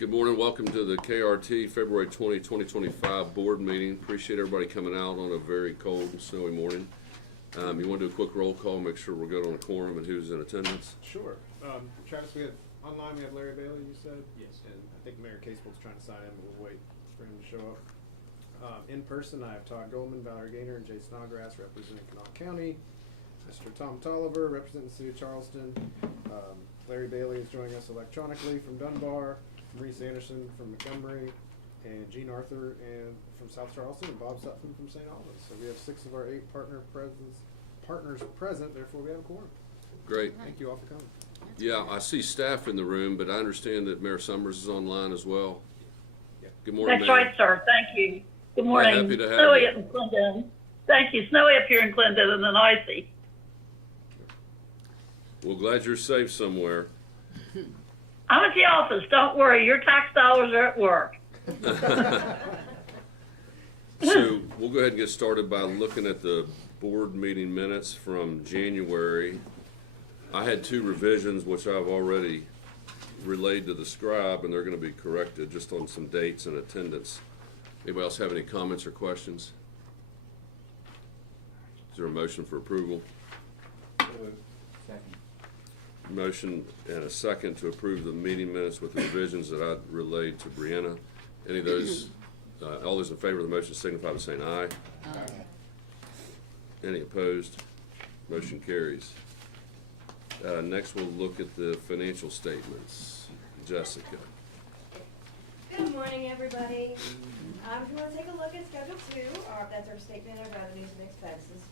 Good morning. Welcome to the KRT February 20, 2025 board meeting. Appreciate everybody coming out on a very cold and snowy morning. You want to do a quick roll call, make sure we're good on the quorum and who's in attendance? Sure. Travis, we have online, we have Larry Bailey, you said? Yes. And I think Mayor Casebolt's trying to sign in, but we'll wait for him to show up. In person, I have Todd Goldman, Valerie Gaynor, and Jay Snodgrass representing Kanawha County. Mr. Tom Tolliver representing the City of Charleston. Larry Bailey is joining us electronically from Dunbar. Maurice Anderson from Montgomery, and Gene Arthur from South Charleston, and Bob Sutphin from St. Albans. So we have 6 of our 8 partners present, therefore we have a quorum. Great. Thank you all for coming. Yeah, I see staff in the room, but I understand that Mayor Summers is online as well. Yep. Good morning, That's Mayor. right, sir. Thank you. Good morning. Happy to have Snowy you. up in Clinton. Thank you. Snowy up here in Clinton and then icy. Well, glad you're safe somewhere. I'm at the office. Don't worry. Your tax dollars are at work. So we'll go ahead and get started by looking at the board meeting minutes from January. I had 2 revisions, which I've already relayed to the scribe, and they're going to be corrected just on some dates and attendance. Anybody else have any comments or questions? Is there a motion for approval? Second. Motion and a second to approve the meeting minutes with the revisions that I relayed to Brianna. Any of those, all those in favor of the motion signify by saying aye. Aye. Any opposed? Motion carries. Next, we'll look at the financial statements. Jessica. Good morning, everybody. If you want to take a look at Schedule 2, that's our statement of revenues and expenses.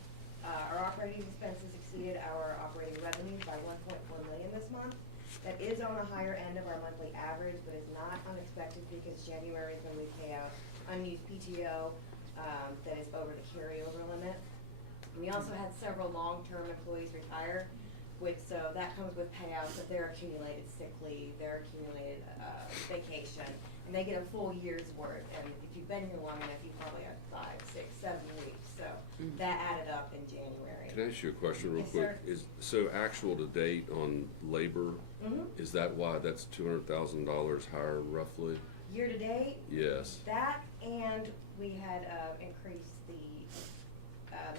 Our operating expenses exceeded our operating revenues by $1.4 million this month. That is on the higher end of our monthly average, but is not unexpected because January is when we pay out unused PTO that is over the carryover limit. We also had several long-term employees retire, so that comes with payouts of their accumulated sick leave, their accumulated vacation, and they get a full year's worth. And if you've been here long enough, you probably have 5, 6, 7 weeks. So that added up in January. Can I ask you a question real Yes, quick? sir. So actual to date on labor, is that why that's $200,000 higher roughly? Year to date, Yes. that and we had increased the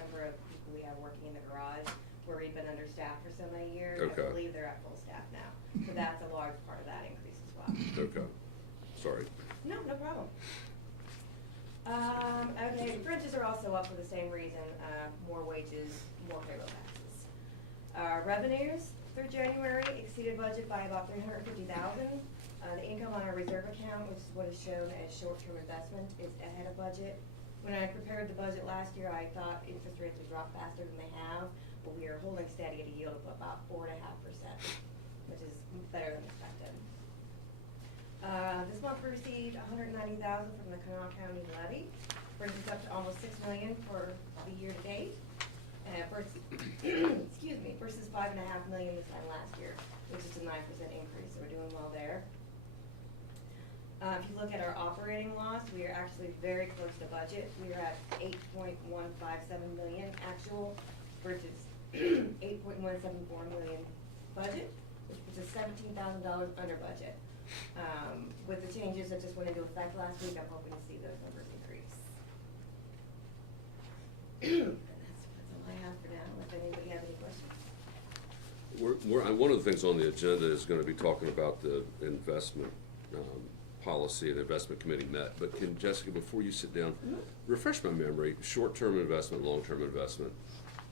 number of people we have working in the garage where we've been understaffed for so many years. Okay. I believe they're at full staff now. So that's a large part of that increase as well. Okay. Sorry. No problem. Okay, fringes are also up for the same reason, more wages, more payroll taxes. Revenues through January exceeded budget by about $350,000. The income on our reserve account, which is what is shown as short-term investment, is ahead of budget. When I prepared the budget last year, I thought interest rates would drop faster than they have, but we are holding steady at a yield of about 4.5%, which is better than expected. This month we received $190,000 from the Kanawha County levy, brings us up to almost $6 million for the year to date. Versus, excuse me, versus $5.5 million this time last year, which is a 9% increase. So we're doing well there. If you look at our operating loss, we are actually very close to budget. We are at $8.157 million actual versus $8.174 million budget, which is $17,000 under budget. With the changes that just went into effect last week, I'm hoping to see those numbers increase. And that's all I have for now, if anybody have any questions. One of the things on the agenda is going to be talking about the investment policy, and the investment committee met. But can Jessica, before you sit down, refresh my memory, short-term investment, long-term investment.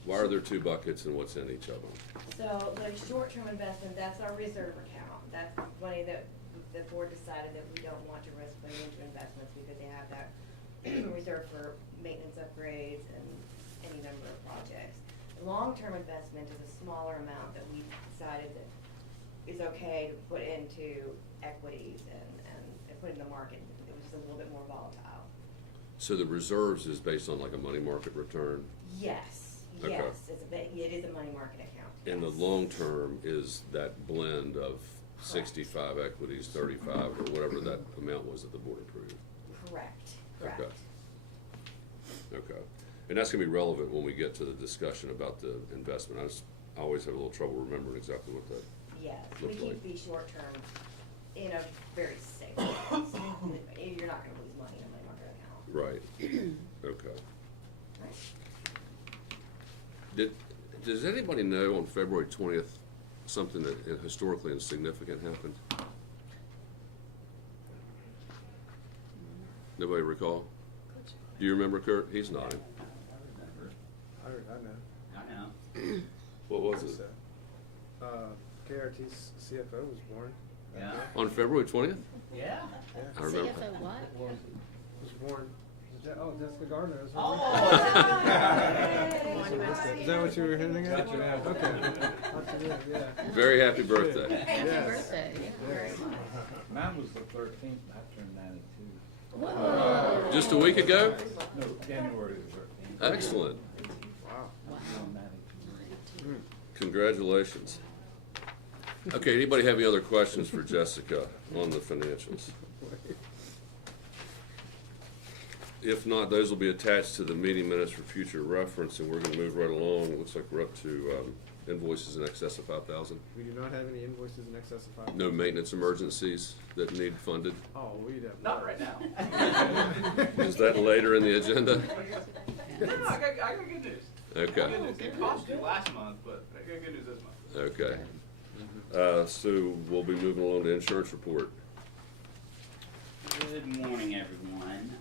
Why are there 2 buckets and what's in each of them? So the short-term investment, that's our reserve account. That's money that the board decided that we don't want to risk putting into investments because they have that reserved for maintenance upgrades and any number of projects. The long-term investment is a smaller amount that we decided that is okay to put into equities and put in the market. It was just a little bit more volatile. So the reserves is based on like a money market return? Yes, Okay. yes, it is a money market account. And yes. the long term is that blend of 65 equities, 35, or whatever that amount was that the board approved? Correct. Okay. Okay. And that's going to be relevant when we get to the discussion about the investment. I always have a little trouble remembering exactly what that. Yes, we looks keep like. the short-term in a very safe way. You're not gonna lose money in a money market account. Right. Okay. Right. Does anybody know on February 20th something that historically insignificant happened? Nobody recall? Do you remember, Kurt? He's nodding. I know. I know. What was it? KRT's CFO was born. Yeah. On February 20th? Yeah. I remember. CFO what? Was born. Oh, Jessica Gardner. Is Oh. Is that what you were hinting at? Yeah. Okay. Yeah. Very happy birthday. Happy Yes. birthday, yeah, very much. Mine was the 13th, and I turned 92. Whoa. Just a week ago? No, January the 13th. Excellent. Wow. Wow. I'm 92. Congratulations. Okay, anybody have any other questions for Jessica on the financials? If not, those will be attached to the meeting minutes for future reference, and we're gonna move right along. It looks like we're up to invoices in excess of 5,000. We do not have any invoices in excess of 5. No maintenance emergencies that need funded. Oh, we'd have. Not right now. Is that later in the agenda? No, I got good news. Okay, Good news. It cost you last month, but I got good news this month. okay. So we'll be moving along to insurance report. Good morning, everyone.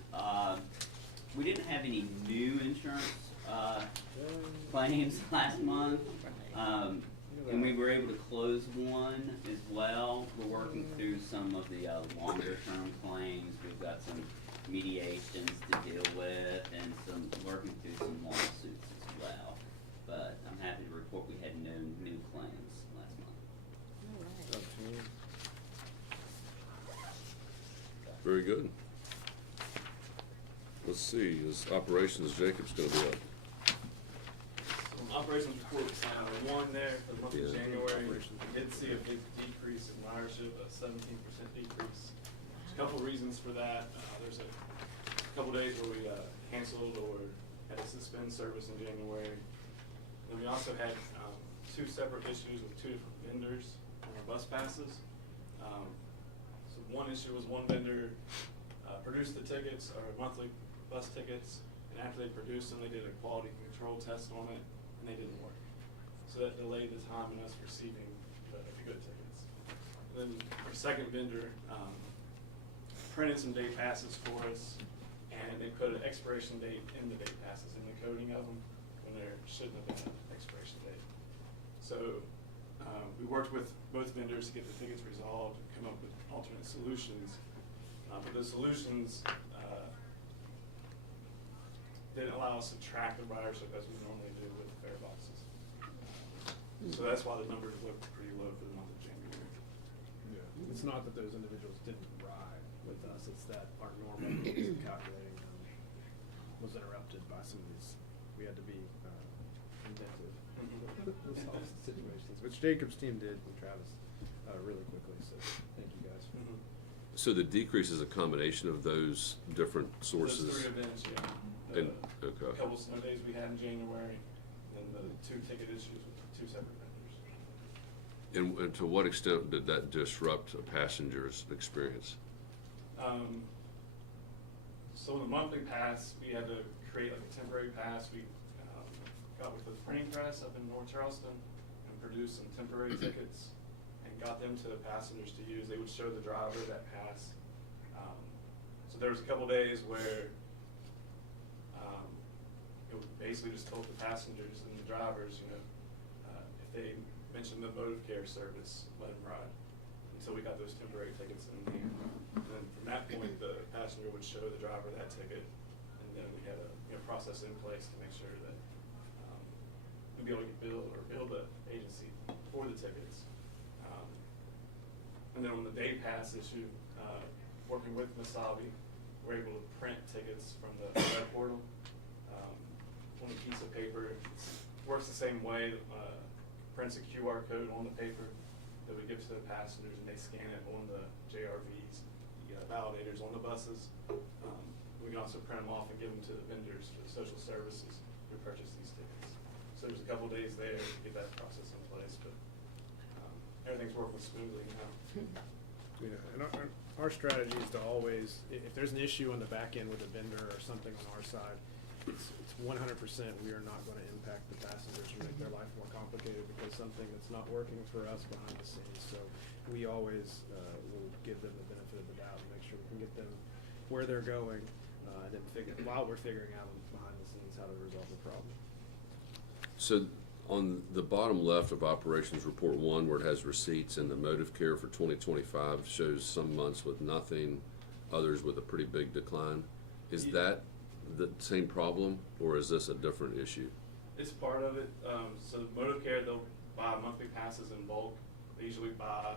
We didn't have any new insurance claims last month, and we were able to close one as well. We're working through some of the longer-term claims. We've got some mediations to deal with and working through some lawsuits as well. But I'm happy to report we had no new claims last month. Very good. Let's see, is operations Jacob's gonna be up? Operations report, one there for the month of Yeah. January. We did see a big decrease in ridership, a 17% decrease. There's a couple reasons for that. There's a couple days where we canceled or had to suspend service in January. Then we also had two separate issues with two different vendors on our bus passes. So one issue was one vendor produced the tickets, our monthly bus tickets, and after they produced them, they did a quality control test on it, and they didn't work. So that delayed the time in us receiving the good tickets. Then our second vendor printed some day passes for us, and they put an expiration date in the day passes, in the coding of them, when there shouldn't have been an expiration date. So we worked with both vendors to get the tickets resolved and come up with alternate solutions. But the solutions didn't allow us to track the ridership as we normally do with fare boxes. So that's why the numbers look pretty low for the month of January. Yeah. It's not that those individuals didn't ride with us, it's that our normal means of calculating them was interrupted by some of these, we had to be inventive with solve situations, which Jacob's team did with Travis really quickly, so thank you guys. So the decrease is a combination of those different sources? Those three events, yeah. And, okay. A couple snow days we had in January, and the two ticket issues with two separate vendors. And to what extent did that disrupt a passenger's experience? So the monthly pass, we had to create like a temporary pass. We got with the printing press up in North Charleston and produced some temporary tickets and got them to the passengers to use. They would show the driver that pass. So there was a couple days where it basically just told the passengers and the drivers, if they mentioned the motive care service, let them ride until we got those temporary tickets in hand. And then from that point, the passenger would show the driver that ticket, and then we had a process in place to make sure that we'd be able to get billed or bill the agency for the tickets. And then on the day pass issue, working with Masabi, we're able to print tickets from the web portal on a piece of paper. It works the same way. Prints a QR code on the paper that we give to the passengers, and they scan it on the JRVs, the validators on the buses. We can also print them off and give them to the vendors for the social services who purchase these tickets. So there's a couple days there to get that process in place, but everything's working smoothly now. and our strategy is to always, if there's an issue on the back end with a vendor or something on our side, it's 100%, we are not gonna impact the passengers or make their life more complicated because something that's not working for us behind the scenes. So we always, will give them the benefit of the doubt and make sure we can get them where they're going, and then while we're figuring out behind the scenes how to resolve the problem. So on the bottom left of Operations Report 1, where it has receipts and the motive care for 2025 shows some months with nothing, others with a pretty big decline. Is that the same problem, or is this a different issue? It's part of it. So motive care, they'll buy monthly passes in bulk. They usually buy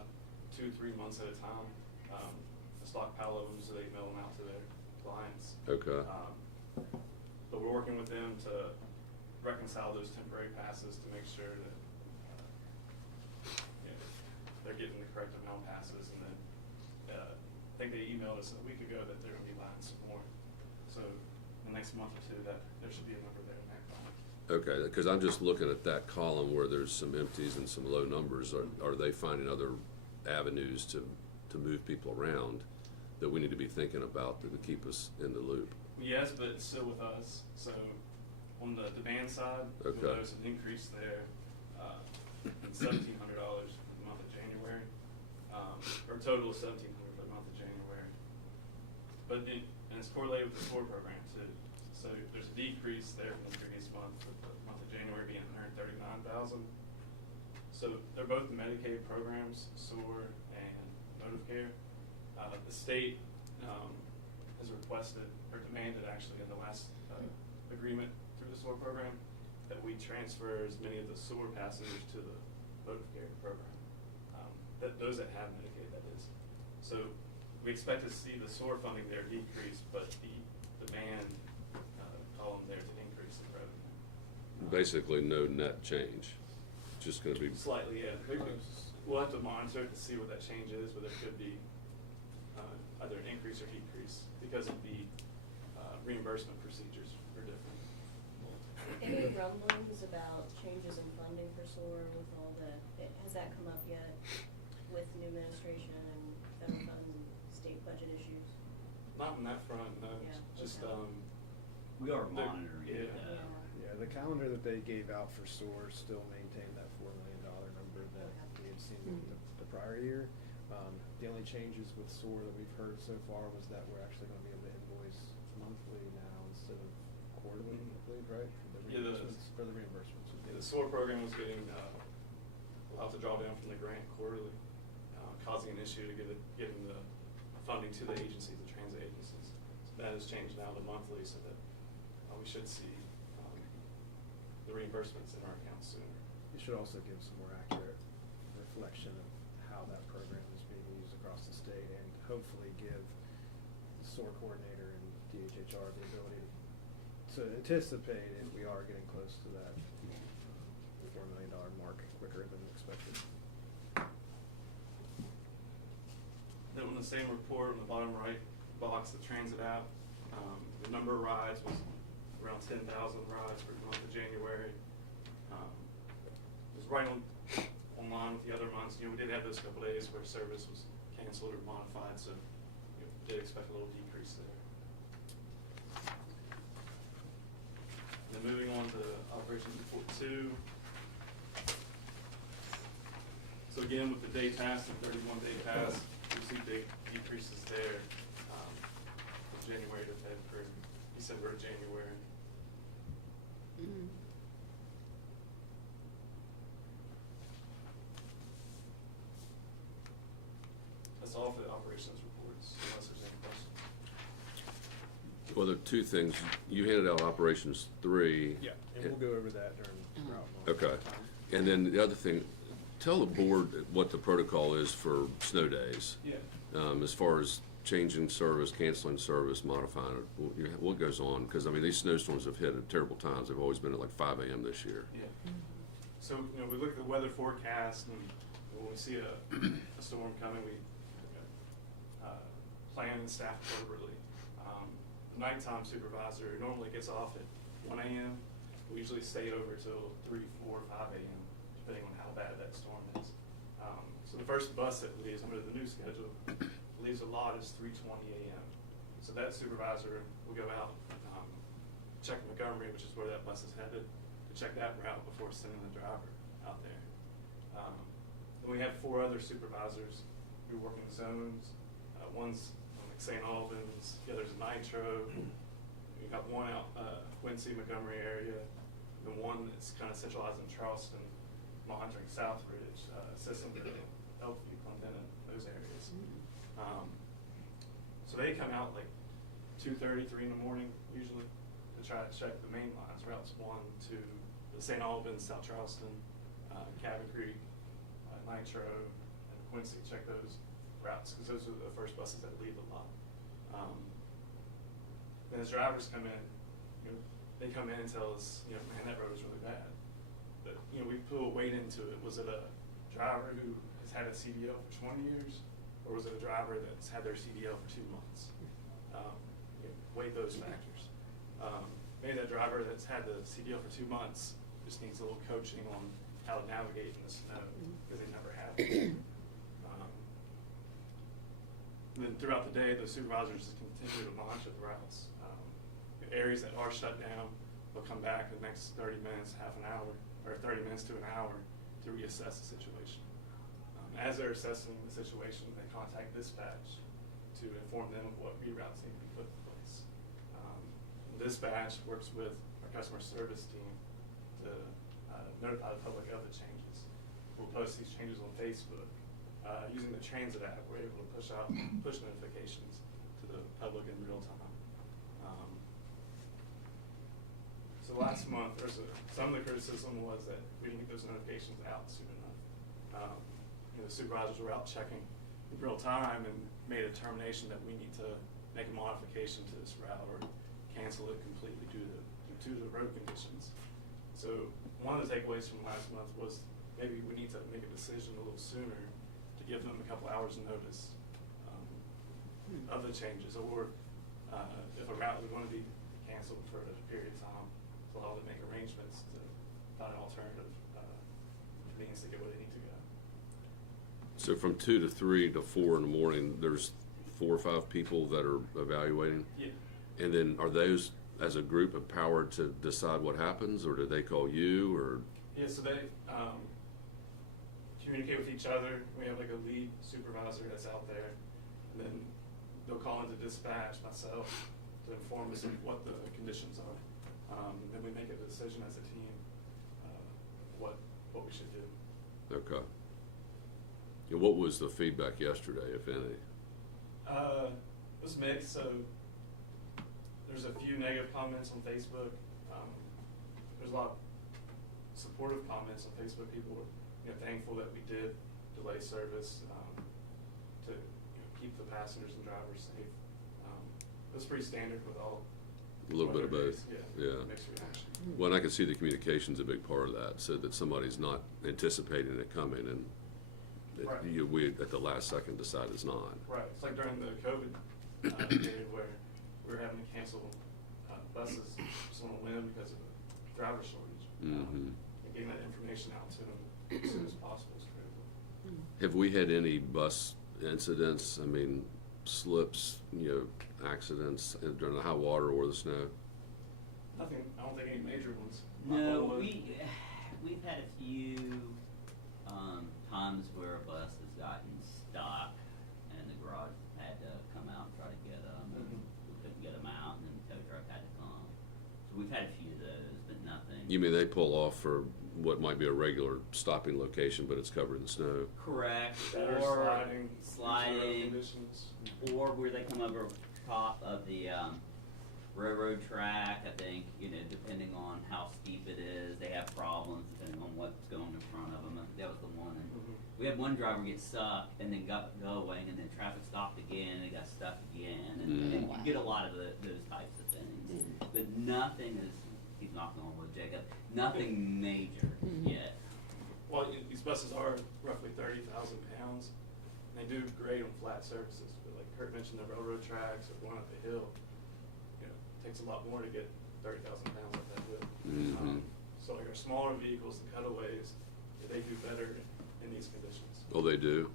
2-3 months at a time. A stockpile of them, so they mail them out to their clients. Okay. But we're working with them to reconcile those temporary passes to make sure that they're getting the correct amount of passes. And then I think they emailed us a week ago that they're going to be buying some more. So in the next month or two, that there should be a number there in that column. Okay, because I'm just looking at that column where there's some empties and some low numbers. Are they finding other avenues to move people around that we need to be thinking about to keep us in the loop? Yes, but it's still with us. So on the demand side, Okay. you'll notice an increase there, $1,700 for the month of January, or a total of $1,700 for the month of January. But and it's correlated with the SOAR program too. So there's a decrease there from the previous month, with the month of January being $139,000. So they're both Medicaid programs, SOAR and motive care. The state has requested, or demanded actually in the last agreement through the SOAR program, that we transfer as many of the SOAR passengers to the motive care program. Those that have Medicaid, that is. So we expect to see the SOAR funding there decrease, but the demand column there to increase in revenue. Basically, no net change. Just going to be Slightly, yeah. We'll have to monitor to see what that change is, but there could be either an increase or decrease because of the reimbursement procedures are different. Any rumblings about changes in funding for SOAR with all has that come up yet with new administration and federal funds and state budget issues? Not on that front, no. Yeah, Just, okay. We are monitoring it. yeah. Yeah, the calendar that they gave out for SOAR still maintained that $4 million number that we had seen the prior year. The only changes with SOAR that we've heard so far was that we're actually gonna be able to invoice monthly now instead of quarterly, I believe, right? Yeah, For the reimbursements. The SOAR program was getting allowed to draw down from the grant quarterly, causing an issue to getting the funding to the agencies, the transit agencies. So that has changed now to monthly, so that we should see the reimbursements in our accounts sooner. You should also give some more accurate reflection of how that program is being used across the state, and hopefully give the SOAR coordinator and DHHR the ability to anticipate if we are getting close to that $4 million mark quicker than expected. Then on the same report, on the bottom right box, the transit app, the number of rides was around 10,000 rides for the month of January. It was right on line with the other months. We did have those couple days where service was canceled or modified, so we did expect a little decrease there. And then moving on to Operations Report 2. So again, with the day pass, the 31-day pass, we see big decreases there, from January to February, December to January. That's all for the operations reports, unless there's any questions. Well, there are two things. You handed out Operations 3. Yeah, and we'll go over that throughout. Okay. And then the other thing, tell the board what the protocol is for snow days. Yeah. As far as changing service, canceling service, modifying it, what goes on? Because, I mean, these snowstorms have hit at terrible times. They've always been at like 5 a.m. this year. Yeah. So, we look at the weather forecast, and when we see a storm coming, we plan and staff appropriately. The nighttime supervisor normally gets off at 1 a.m. We usually stay over till 3, 4, 5 a.m., depending on how bad that storm is. So the first bus that leaves under the new schedule leaves a lot is 3:20 a.m. So that supervisor will go out, check Montgomery, which is where that bus is headed, to check that route before sending the driver out there. Then we have 4 other supervisors who work in zones. One's like St. Albans, the other's Nitro. We've got one out Quincy, Montgomery area, and one that's kind of centralized in Charleston, monitoring Southbridge, Sissonville, Elkview, Clinton, those areas. So they come out like 2:30, 3 in the morning usually to try to check the main lines, routes 1 to the St. Albans, South Charleston, Cabot Creek, Nitro, and Quincy. Check those routes because those are the first buses that leave a lot. Then as drivers come in, they come in and tell us, man, that road is really bad. But we put a weight into it. Was it a driver who has had a CDL for 20 years, or was it a driver that's had their CDL for 2 months? Weigh those factors. Maybe that driver that's had the CDL for 2 months just needs a little coaching on how to navigate in the snow because they never have it. Then throughout the day, the supervisors just continue to monitor the routes. Areas that are shut down, they'll come back the next 30 minutes, half an hour, or 30 minutes to an hour to reassess the situation. As they're assessing the situation, they contact dispatch to inform them of what reroutes need to be put in place. Dispatch works with our customer service team to notify the public of the changes. We'll post these changes on Facebook. Using the Transit app, we're able to push notifications to the public in real time. So last month, some of the criticism was that we didn't get those notifications out soon enough. The supervisors were out checking in real time and made a determination that we need to make a modification to this route or cancel it completely due to the road conditions. So one of the takeaways from last month was maybe we need to make a decision a little sooner to give them a couple hours notice of the changes, or if a route was going to be canceled for a period of time, to allow them to make arrangements to find an alternative means to get where they need to go. So from 2 to 3 to 4 in the morning, there's 4 or 5 people that are evaluating? Yeah. And then are those, as a group, empowered to decide what happens, or do they call you, or? Yeah, so they communicate with each other. We have like a lead supervisor that's out there, and then they'll call into dispatch, myself, to inform us of what the conditions are. Then we make a decision as a team what we should do. Okay. And what was the feedback yesterday, if any? It was mixed. So there's a few negative comments on Facebook. There's a lot of supportive comments on Facebook. People were thankful that we did delay service to keep the passengers and drivers safe. It was pretty standard with all. A little bit of both. Yeah. Mixed reaction. Well, and I can see the communication's a big part of that, so that somebody's not anticipating it coming, and that Right. we at the last second decide it's not. Right. It's like during the COVID period where we were having to cancel buses just on a whim because of a driver shortage. And getting that information out to them as soon as possible is critical. Have we had any bus incidents? I mean, slips, accidents during the high water or the snow? Nothing. I don't think any major ones. No, we've had a few times where a bus has gotten stuck and the garage had to come out and try to get them, and we couldn't get them out, and then the tow truck had to come. So we've had a few of those, but nothing. You mean they pull off for what might be a regular stopping location, but it's covered in snow? Correct. Better Or sliding conditions. or where they come over top of the railroad track. I think, depending on how steep it is, they have problems depending on what's going in front of them. I think that was the one. And we had one driver get stuck and then go away, and then traffic stopped again, and they got stuck again. And you get a lot of those types of things. But nothing is, keep knocking on wood, Jacob, nothing major yet. Well, these buses are roughly 30,000 pounds. And they do great on flat surfaces, but like Kurt mentioned, the railroad tracks or going up the hill, it takes a lot more to get 30,000 pounds up that hill. So like our smaller vehicles, the cutaways, they do better in these conditions. Oh, they do?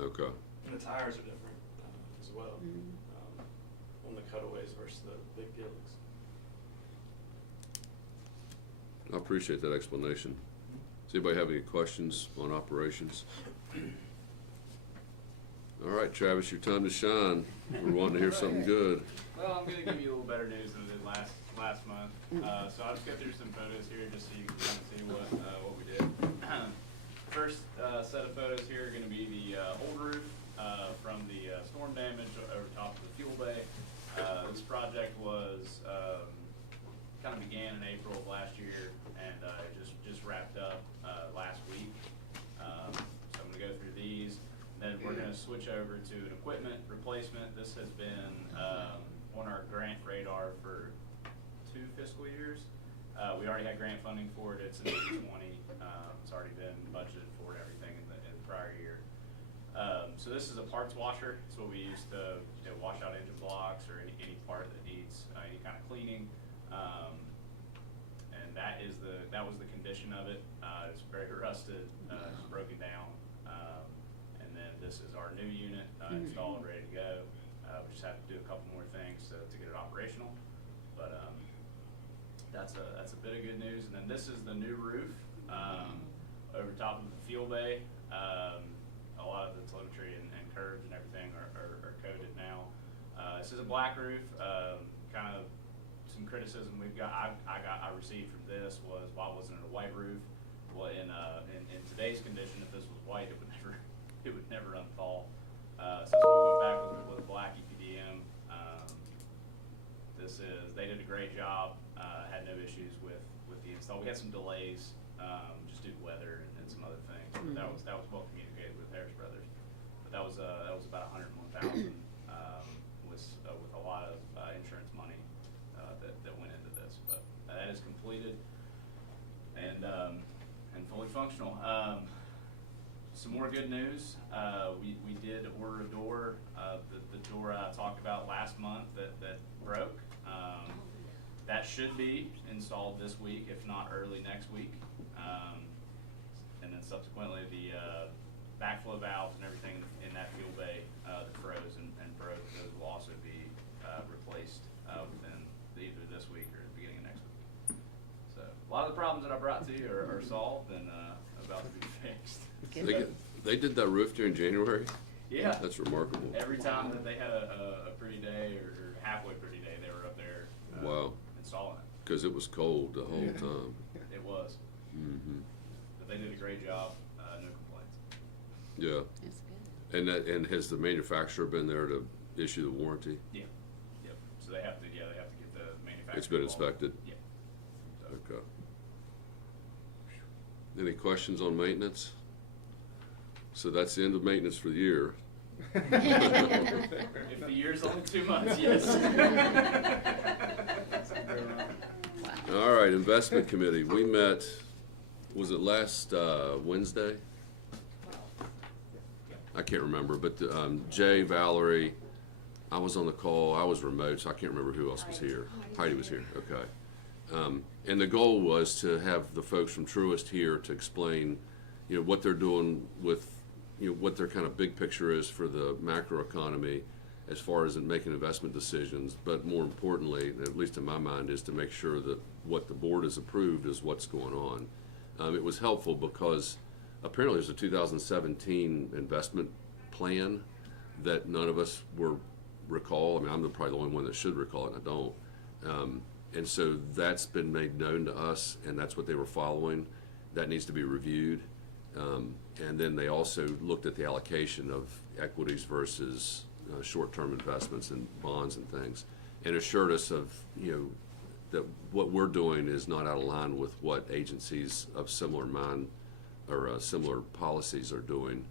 Okay. And the tires are different. as well, on the cutaways versus the big gillies. I appreciate that explanation. Does anybody have any questions on operations? All right, Travis, your time to shine. We're wanting to hear something good. Well, I'm gonna give you a little better news than I did last month. So I'll just go through some photos here just so you can kind of see what we did. First set of photos here are gonna be the old roof from the storm damage over top of the fuel bay. This project was kind of began in April of last year and just wrapped up last week. So I'm gonna go through these. Then we're going to switch over to an equipment replacement. This has been on our grant radar for 2 fiscal years. We already had grant funding for it. It's in 2020. It's already been budgeted for and everything in the prior year. So this is a parts washer. It's what we use to wash out engine blocks or any part that needs any kind of cleaning. And that was the condition of it. It's very rusted. It's broken down. And then this is our new unit installed, ready to go. We just have to do a couple more things to get it operational. But that's a bit of good news. And then this is the new roof over top of the fuel bay. A lot of the telemetry and curves and everything are coded now. This is a black roof. Kind of some criticism I received from this was, why wasn't it a white roof? Well, in today's condition, if this was white, it would never unthaw. So we went back with a black EPDM. They did a great job. Had no issues with the install. We had some delays just due to weather and some other things. But that was well communicated with Harris Brothers. But that was about $101,000 with a lot of insurance money that went into this. But that is completed and fully functional. Some more good news. We did order a door. The door I talked about last month that broke. That should be installed this week, if not early next week. And then subsequently, the backflow valves and everything in that fuel bay that froze and broke, those will also be replaced within either this week or the beginning of next week. So a lot of the problems that I brought to you are solved and about to be fixed. They did that roof during January? Yeah. That's remarkable. Every time that they had a pretty day or halfway pretty day, they were up there Wow. installing it. Because it was cold the whole time. It was. Mm-hmm. But they did a great job. No complaints. Yeah. That's good. And has the manufacturer been there to issue the warranty? Yeah. Yep. So they have to get the manufacturer. It's been involved. inspected? Yeah. So. Okay. Any questions on maintenance? So that's the end of maintenance for the year. If the year's only 2 months, yes. All right, investment committee. We met, was it last Wednesday? I can't remember, but Jay, Valerie, I was on the call. I was remote, so I can't remember who else was here. Heidi was here, okay. And the goal was to have the folks from Truist here to explain, what they're doing with, what their kind of big picture is for the macroeconomy as far as in making investment decisions. But more importantly, at least in my mind, is to make sure that what the board has approved is what's going on. It was helpful because apparently there's a 2017 investment plan that none of us recall. I mean, I'm probably the only one that should recall it, and I don't. And so that's been made known to us, and that's what they were following. That needs to be reviewed. And then they also looked at the allocation of equities versus short-term investments and bonds and things, and assured us of, that what we're doing is not out of line with what agencies of similar mind or similar policies are doing.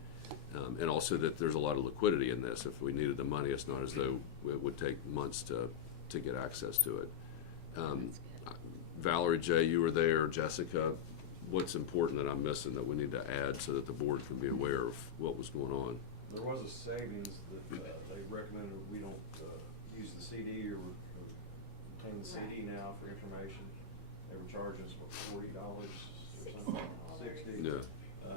And also that there's a lot of liquidity in this. If we needed the money, it's not as though it would take months to get access to it. Valerie, Jay, you were there. Jessica, what's important that I'm missing that we need to add so that the board can be aware of what was going on? There was a savings that they recommended we don't use the CD or obtain the CD now for information. They were charging us, $40 or something, $60. Yeah.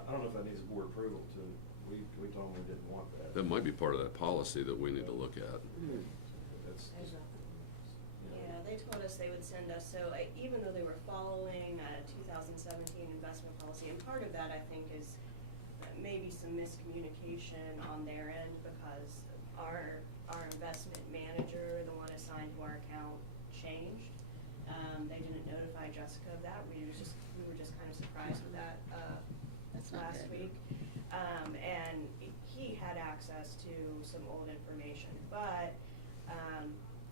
I don't know if that needs board approval to we told them we didn't want that. That might be part of that policy that we need to look at. That's, Yeah, they told us they would send us, so even though they were following a 2017 investment policy, and part of that I think is maybe some miscommunication on their end because our investment manager, the one assigned to our account, changed. They didn't notify Jessica of that. We were just kind of surprised with that last week. And he had access to some old information, but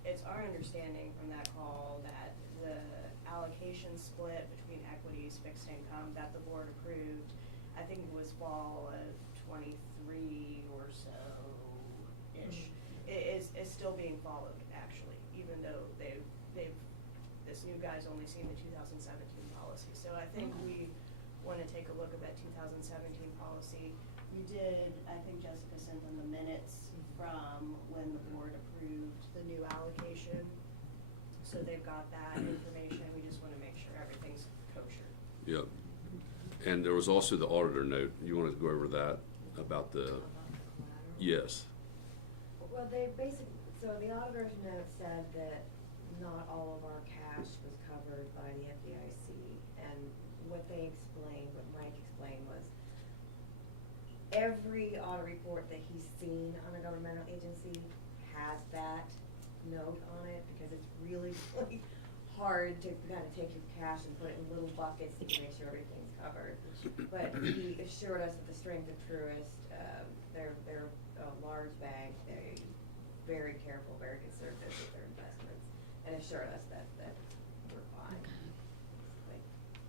it's our understanding from that call that the allocation split between equities, fixed income that the board approved, I think it was fall of 23 or so-ish, is still being followed actually, even though this new guy's only seen the 2017 policy. So I think we want to take a look at that 2017 policy. We did, I think Jessica sent them the minutes from when the board approved the new allocation. So they've got that information. We just want to make sure everything's kosher. Yep. And there was also the auditor note. You want to go over that about the, yes. Well, they basically, so the auditor's note said that not all of our cash was covered by the FDIC, and what they explained, what Mike explained was every audit report that he's seen on a governmental agency has that note on it, because it's really, really hard to kind of take your cash and put it in little buckets to make sure everything's covered. But he assured us that the strength of Truist, they're a large bank, they're very careful, very conservative with their investments, and assured us that we're fine.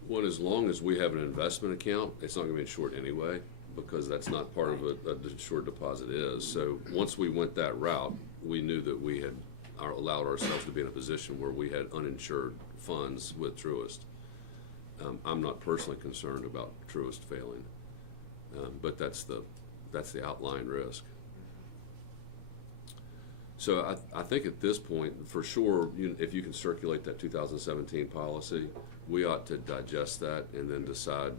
Well, as long as we have an investment account, it's not going to be insured anyway, because that's not part of what the insured deposit is. So once we went that route, we knew that we had allowed ourselves to be in a position where we had uninsured funds with Truist. I'm not personally concerned about Truist failing, but that's the outline risk. So I think at this point, for sure, if you can circulate that 2017 policy, we ought to digest that and then decide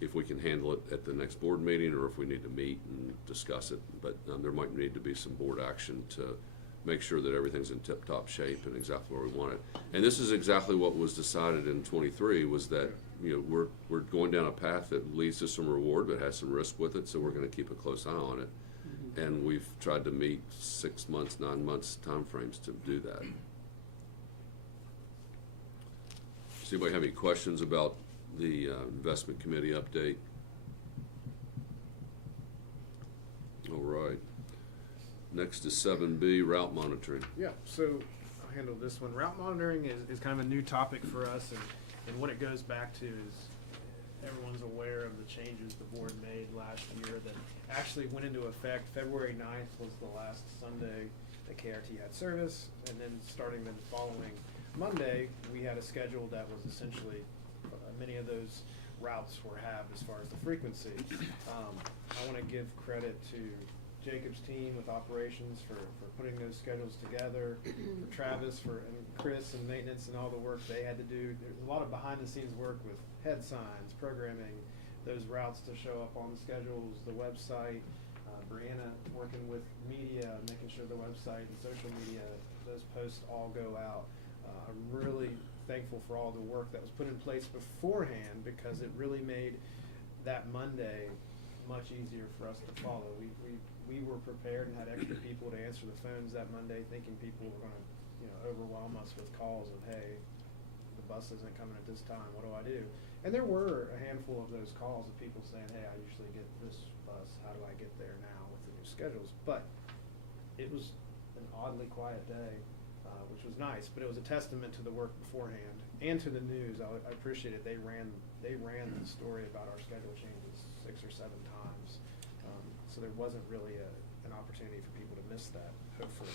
if we can handle it at the next board meeting or if we need to meet and discuss it. But there might need to be some board action to make sure that everything's in tip-top shape and exactly where we want it. And this is exactly what was decided in 23, was that we're going down a path that leads to some reward but has some risk with it, so we're going to keep a close eye on it. And we've tried to meet 6 months, 9 months timeframes to do that. Does anybody have any questions about the investment committee update? All right. Next is 7B, route monitoring. Yeah, so I'll handle this one. Route monitoring is kind of a new topic for us, and what it goes back to is everyone's aware of the changes the board made last year that actually went into effect. February 9th was the last Sunday that KRT had service, and then starting the following Monday, we had a schedule that was essentially, many of those routes were halved as far as the frequency. I want to give credit to Jacob's team with operations for putting those schedules together, for Travis and Chris and maintenance and all the work they had to do. There's a lot of behind the scenes work with head signs, programming those routes to show up on the schedules, the website, Brianna working with media, making sure the website and social media, those posts all go out. I'm really thankful for all the work that was put in place beforehand, because it really made that Monday much easier for us to follow. We were prepared and had extra people to answer the phones that Monday, thinking people were going to overwhelm us with calls of, hey, the bus isn't coming at this time, what do I do? And there were a handful of those calls of people saying, hey, I usually get this bus, how do I get there now with the new schedules? But it was an oddly quiet day, which was nice, but it was a testament to the work beforehand and to the news. I appreciate it. They ran the story about our schedule changes 6 or 7 times. So there wasn't really an opportunity for people to miss that, hopefully.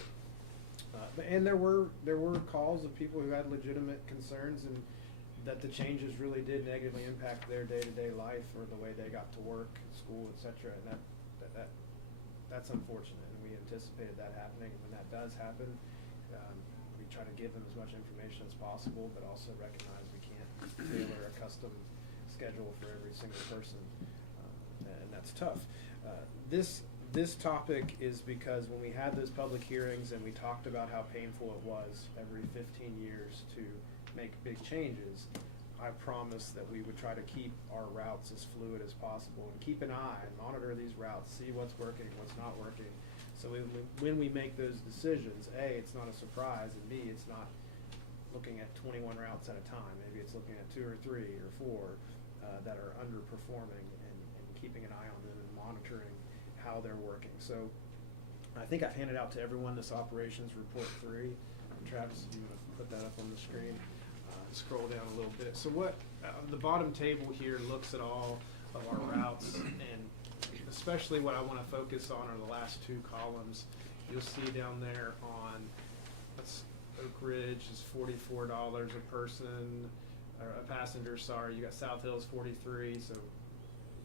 And there were calls of people who had legitimate concerns and that the changes really did negatively impact their day-to-day life or the way they got to work, school, etc. And that's unfortunate, and we anticipated that happening. When that does happen, we try to give them as much information as possible, but also recognize we can't tailor a custom schedule for every single person, and that's tough. This topic is because when we had those public hearings and we talked about how painful it was every 15 years to make big changes, I promised that we would try to keep our routes as fluid as possible and keep an eye and monitor these routes, see what's working, what's not working. So when we make those decisions, A, it's not a surprise, and B, it's not looking at 21 routes at a time. Maybe it's looking at 2 or 3 or 4 that are underperforming and keeping an eye on them and monitoring how they're working. So I think I've handed out to everyone this operations report 3. And Travis, if you want to put that up on the screen. Scroll down a little bit. So what the bottom table here looks at all of our routes, and especially what I want to focus on are the last 2 columns. You'll see down there on Oak Ridge is $44 a person, or a passenger. Sorry, you got South Hills 43. So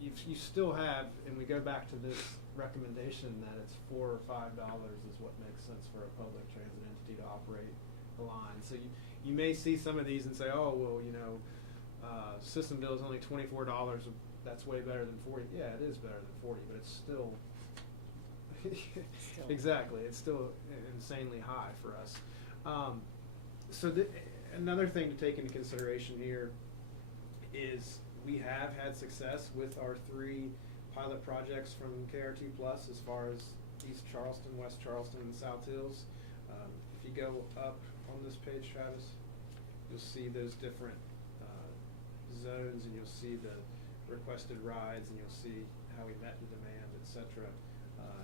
you still have, and we go back to this recommendation that it's $4 or $5 is what makes sense for a public transit entity to operate the line. So you may see some of these and say, oh, well, system bill is only $24. That's way better than 40. Yeah, it is better than 40, but it's still exactly. It's still insanely high for us. So another thing to take into consideration here is we have had success with our 3 pilot projects from KRT Plus as far as East Charleston, West Charleston, and South Hills. If you go up on this page, Travis, you'll see those different zones, and you'll see the requested rides, and you'll see how we met the demand, etc.,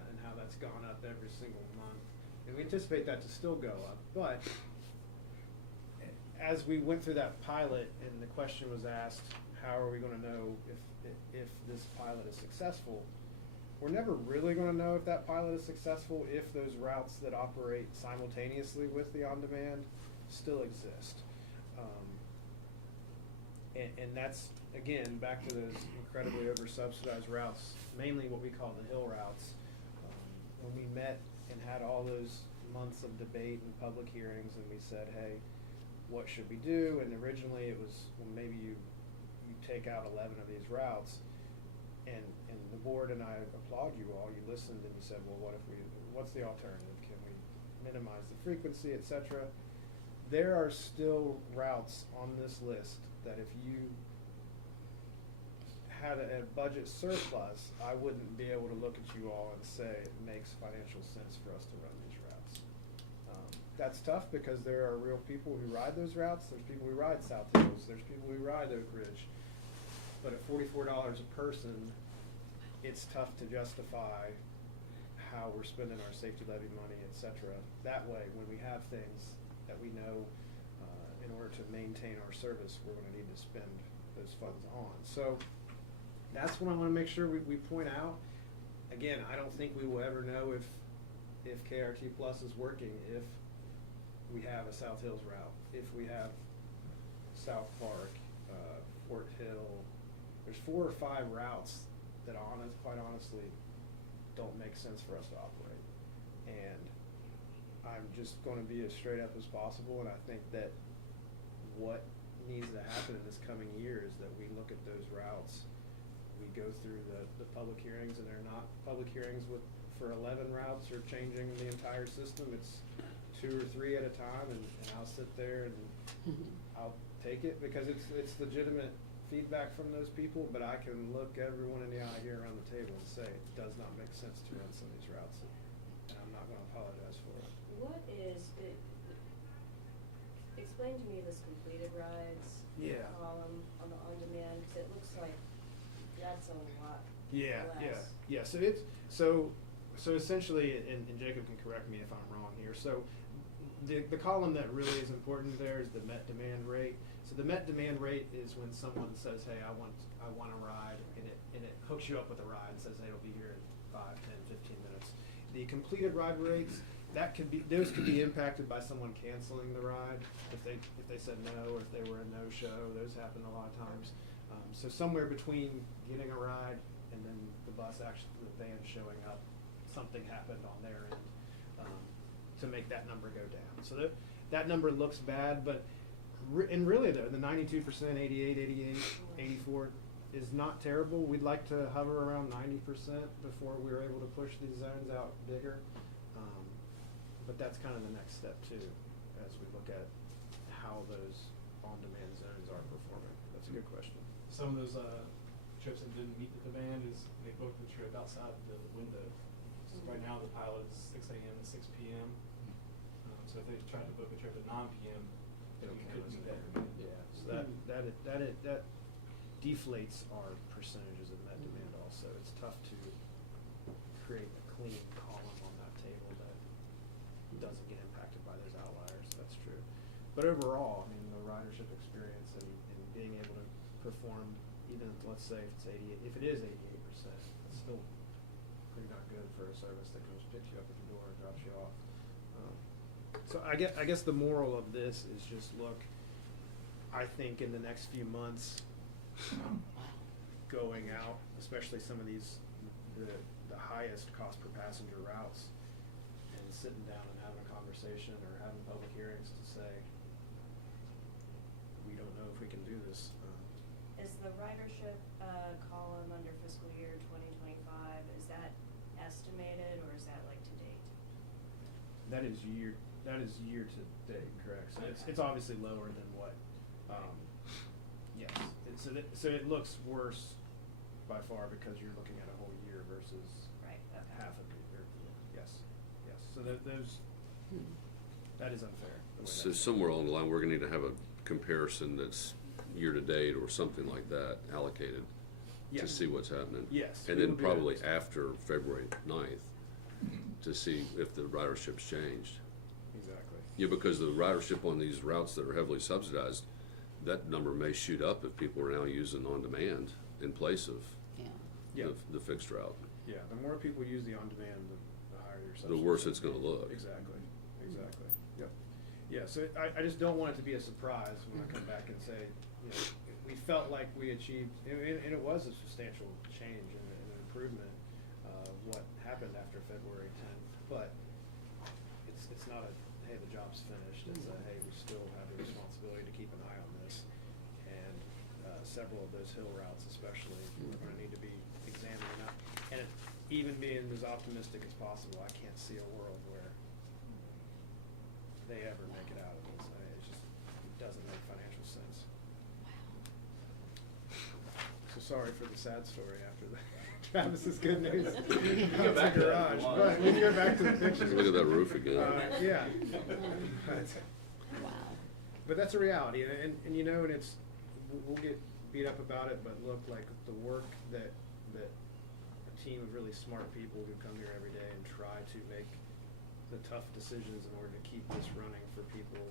and how that's gone up every single month. And we anticipate that to still go up. But as we went through that pilot, and the question was asked, how are we going to know if this pilot is successful? We're never really going to know if that pilot is successful if those routes that operate simultaneously with the on-demand still exist. And that's, again, back to those incredibly over-subsidized routes, mainly what we call the hill routes. When we met and had all those months of debate and public hearings, and we said, hey, what should we do? And originally it was, well, maybe you take out 11 of these routes. And the board and I applaud you all. You listened and you said, well, what's the alternative? Can we minimize the frequency, etc.? There are still routes on this list that if you had a budget surplus, I wouldn't be able to look at you all and say it makes financial sense for us to run these routes. That's tough because there are real people who ride those routes. There's people who ride South Hills. There's people who ride Oak Ridge. But at $44 a person, it's tough to justify how we're spending our safety levy money, etc. That way, when we have things that we know in order to maintain our service, we're going to need to spend those funds on. So that's what I want to make sure we point out. Again, I don't think we will ever know if KRT Plus is working if we have a South Hills route, if we have South Park, Fort Hill. There's 4 or 5 routes that quite honestly don't make sense for us to operate. And I'm just going to be as straight up as possible, and I think that what needs to happen in this coming year is that we look at those routes, we go through the public hearings, and they're not public hearings for 11 routes or changing the entire system. It's 2 or 3 at a time, and I'll sit there and I'll take it because it's legitimate feedback from those people, but I can look everyone in the eye here around the table and say it does not make sense to run some of these routes, and I'm not going to apologize for it. What is it? Explain to me this completed rides column on the on-demand, because it looks like that's a lot less. Yeah. So essentially, and Jacob can correct me if I'm wrong here. So the column that really is important there is the met demand rate. So the met demand rate is when someone says, hey, I want a ride, and it hooks you up with a ride and says, hey, it'll be here in 5, 10, 15 minutes. The completed ride rates, those could be impacted by someone canceling the ride if they said no, or if they were a no-show. Those happen a lot of times. So somewhere between getting a ride and then the van showing up, something happened on their end to make that number go down. So that number looks bad, but and really though, the 92%, 88, 84, is not terrible. We'd like to hover around 90% before we were able to push these zones out bigger. But that's kind of the next step too, as we look at how those on-demand zones are performing. That's a good question. Some of those trips that didn't meet the demand is they booked the trip outside the window. So right now the pilot is 6 a.m. to 6 p.m. So if they tried to book a trip at 9 p.m., It'll we count couldn't as meet a that day. demand. Yeah, so that deflates our percentages of net demand also. It's tough to create a clean column on that table that doesn't get impacted by those outliers. That's true. But overall, I mean, the ridership experience and being able to perform, even let's say if it is 88%, it's still pretty darn good for a service that goes picks you up at the door and drops you off. So I guess the moral of this is just look, I think in the next few months, going out, especially some of these the highest cost per passenger routes, and sitting down and having a conversation or having public hearings to say, we don't know if we can do this. Is the ridership column under fiscal year 2025, is that estimated or is that like to date? That is year to date, correct? So it's Okay. obviously lower than what. Yes. So it looks worse by far because you're looking at a whole year versus Right, okay. half of the year. Yes. So that is unfair. the way So that's somewhere along the line, we're gonna need to have a comparison that's year to date or something like that allocated Yeah. to see what's happening. Yes, And we then will do that probably next time. after February 9th to see if the ridership's changed. Exactly. Yeah, because the ridership on these routes that are heavily subsidized, that number may shoot up if people are now using on-demand in place of Yeah. the fixed route. Yeah. The more people use the on-demand, the higher your The subsidy worse is it's gonna look. Exactly. Yep. Yeah, so I just don't want it to be a surprise when I come back and say, you know, we felt like we achieved, and it was a substantial change and an improvement, what happened after February 10th, but it's not a, hey, the job's finished, it's a, hey, we still have the responsibility to keep an eye on this. And several of those hill routes especially are gonna need to be examined. And even being as optimistic as possible, I can't see a world where they ever make it out of this. It doesn't make financial sense. So sorry for the sad story after that. Travis's good news. Go back to that if you want. But we can go back to the pictures. Look at that roof again. Yeah. Wow. But that's a reality, and you know, and it's, we'll get beat up about it, but look, like the work that a team of really smart people who come here every day and try to make the tough decisions in order to keep this running for people,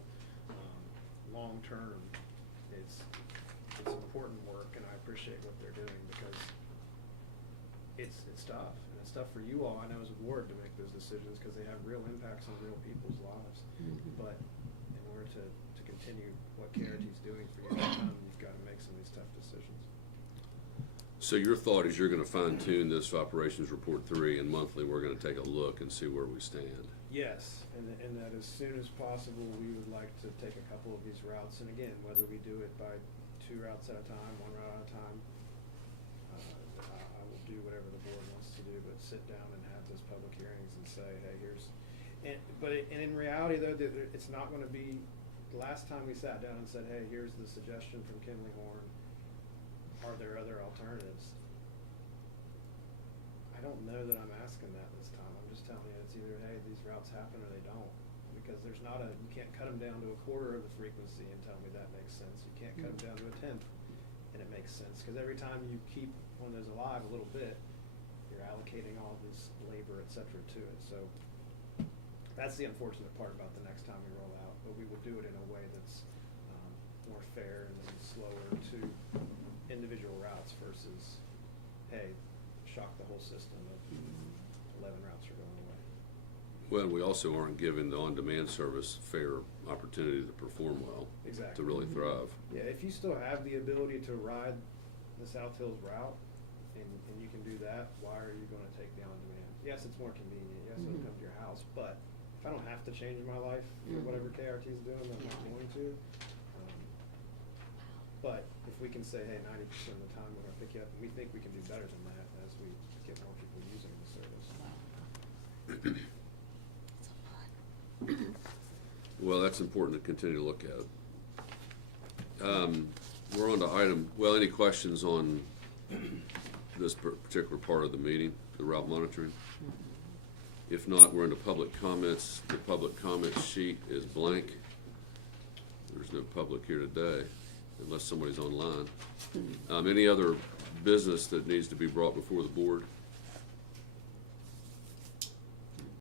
long term, it's important work, and I appreciate what they're doing because it's tough, and it's tough for you all, I know, as a board to make those decisions because they have real impacts on real people's lives. But in order to continue what KRT is doing for you, you've got to make some of these tough decisions. So your thought is you're gonna fine tune this operations report 3 and monthly, we're gonna take a look and see where we stand. Yes, and that as soon as possible, we would like to take a couple of these routes, and again, whether we do it by 2 routes at a time, 1 route at a time, I will do whatever the board wants to do, but sit down and have those public hearings and say, hey, here's, and in reality though, it's not gonna be, the last time we sat down and said, hey, here's the suggestion from Kinley Horn, are there other alternatives? I don't know that I'm asking that this time. I'm just telling you it's either, hey, these routes happen or they don't. Because there's not you can't cut them down to a quarter of the frequency and tell me that makes sense. You can't cut them down to a 10th and it makes sense. Because every time you keep one of those alive a little bit, you're allocating all this labor, et cetera, to it. So that's the unfortunate part about the next time we roll out. But we will do it in a way that's more fair and then slower to individual routes versus, hey, shock the whole system of 11 routes are going away. Well, we also aren't giving the on-demand service fair opportunity to perform well. Exactly. To really thrive. Yeah, if you still have the ability to ride the South Hills route and you can do that, why are you going to take the on-demand? Yes, it's more convenient. Yes, it'll come to your house. But if I don't have to change my life for whatever KRT is doing, I'm not going to. But if we can say, hey, 90% of the time we're gonna pick you up, and we think we can do better than that as we get more people using the service. Well, that's important to continue to look at. We're on to item, well, any questions on this particular part of the meeting, the route monitoring? If not, we're into public comments. The public comment sheet is blank. There's no public here today, unless somebody's online. Any other business that needs to be brought before the board?